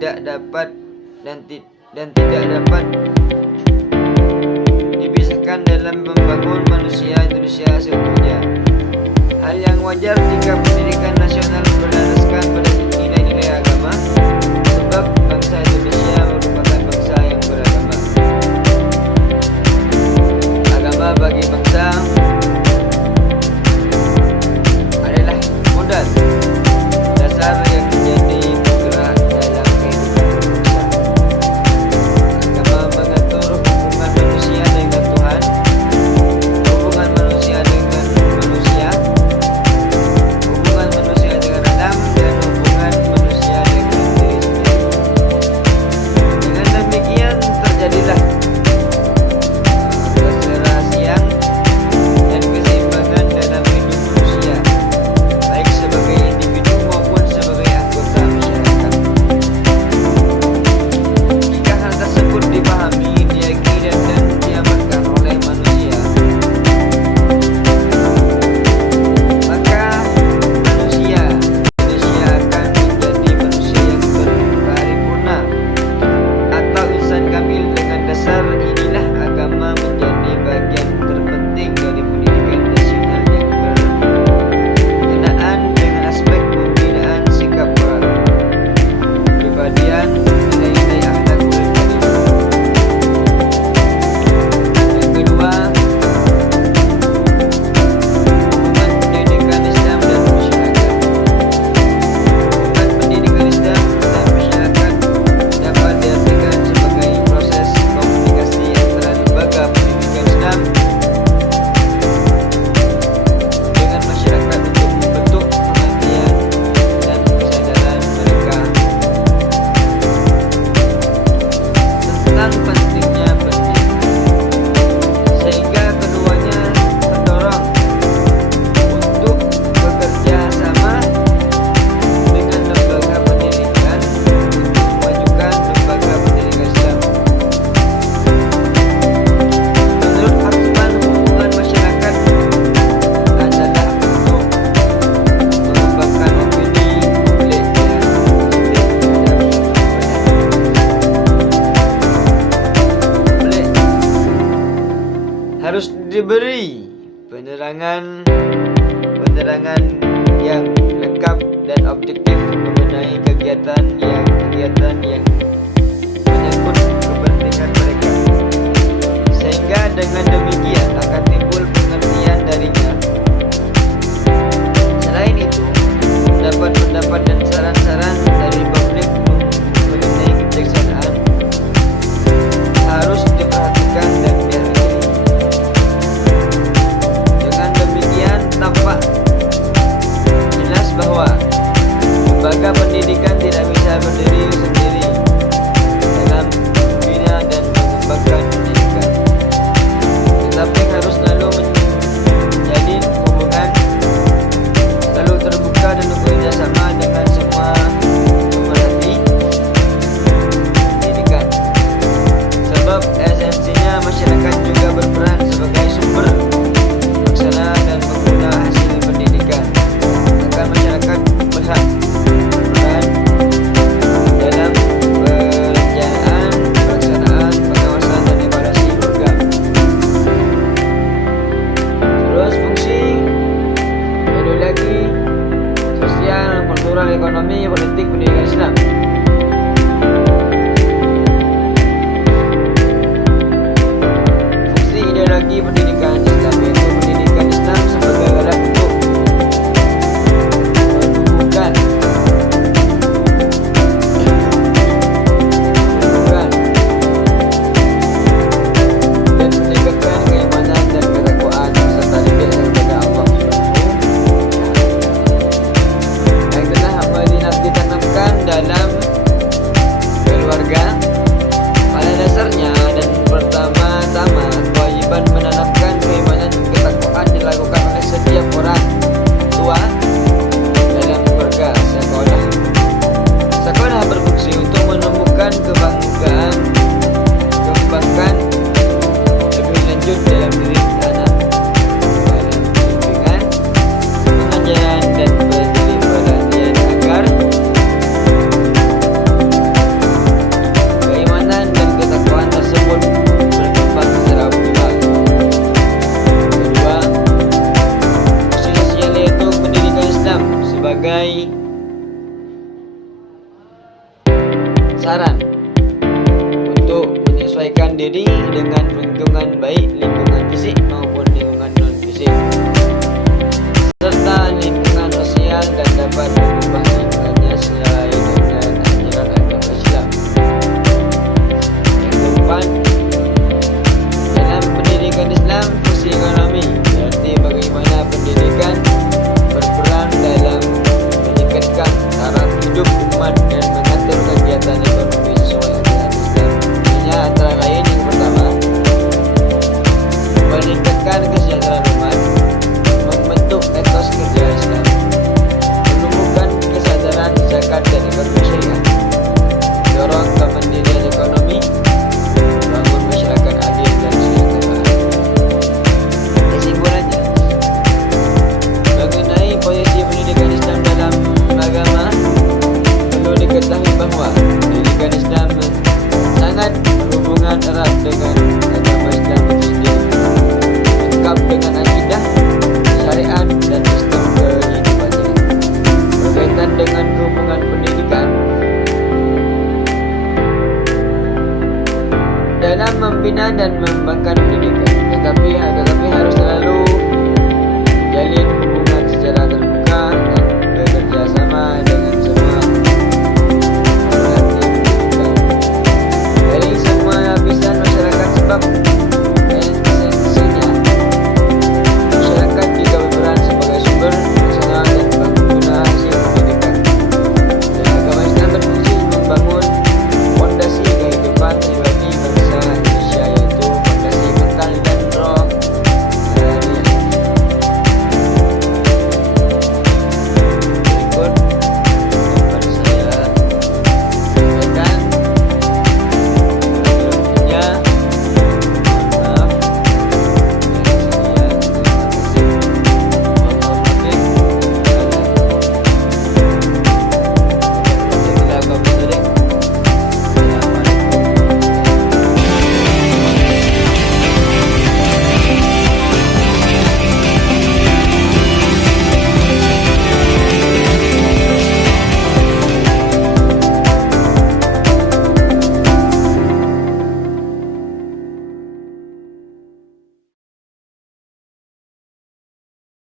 tidak dapat tidak dapat dipisahkan dalam membangun manusia Indonesia seutuhnya. Hal yang wajar jika pendidikan nasional berlandaskan pada nilai-nilai agama, sebab bangsa Indonesia merupakan bangsa yang beragama. Agama bagi bangsa adalah modal dasar yang menjadi penggerak dalam kehidupan manusia. Agama mengatur hubungan manusia dengan Tuhan, hubungan manusia dengan manusia, hubungan manusia dengan alam, dan hubungan manusia dengan diri sendiri. Dengan demikian terjadilah keserasian dan keseimbangan dalam hidup manusia, baik sebagai individu maupun sebagai anggota masyarakat. Jika hal tersebut dipahami, diyakini dan diamalkan oleh manusia, maka Indonesia akan menjadi manusia yang paripurna atau insan kamil. Dengan dasar inilah agama menjadi bagian terpenting dari pendidikan nasional yang berkenaan dengan aspek pembinaan sikap moral, kepribadian, nilai-nilai akhlakul karimah. Yang kedua, hubungan pendidikan Islam dan masyarakat. Hubungan pendidikan Islam dan masyarakat dapat diartikan sebagai proses komunikasi antara lembaga pendidikan Islam dengan masyarakat untuk membentuk pengertian dan kesadaran mereka tentang pentingnya pendidikan, sehingga keduanya terdorong untuk bekerja sama dengan lembaga pendidikan untuk memajukan lembaga pendidikan Islam. Menurut Hartman, hubungan masyarakat adalah untuk mengembangkan opini publik dan publik harus diberi penerangan yang lengkap dan objektif mengenai kegiatan yang menyangkut kepentingan mereka, sehingga dengan demikian akan timbul pengertian darinya. Selain itu, pendapat dan saran-saran dari publik mengenai kebijaksanaan harus diperhatikan dan dihargai. Dengan demikian tampak jelas bahwa lembaga pendidikan tidak bisa berdiri sendiri dalam membina dan mengembangkan pendidikan, tetapi harus selalu menjalin hubungan selalu terbuka dan bekerja sama dengan semua saran untuk menyesuaikan diri dengan lingkungan baik lingkungan fisik maupun lingkungan non-fisik, serta lingkungan sosial dan dapat mengubah lingkungannya sesuai dengan ajaran agama Islam. Yang keempat, dalam pendidikan Islam fungsi ekonomi, berarti bagaimana pendidikan berperan dalam meningkatkan taraf hidup umat dan mengatur kegiatan ekonomi sesuai ajaran Islam. Ini antara lain yang pertama, meningkatkan kesejahteraan umat, membentuk etos kerja Islam, menumbuhkan kesadaran zakat dan ekonomi syariah, dorong kemandirian ekonomi, bangun masyarakat adil dan sejahtera. Kesimpulannya, mengenai posisi pendidikan Islam dalam agama, perlu diketahui bahawa pendidikan Islam sangat berhubungan erat dengan agama Islam itu sendiri, lengkap dengan akidah, syariat dan sistem kehidupannya. Berkaitan dengan hubungan pendidikan dalam membina dan mengembangkan pendidikan, tetapi adalah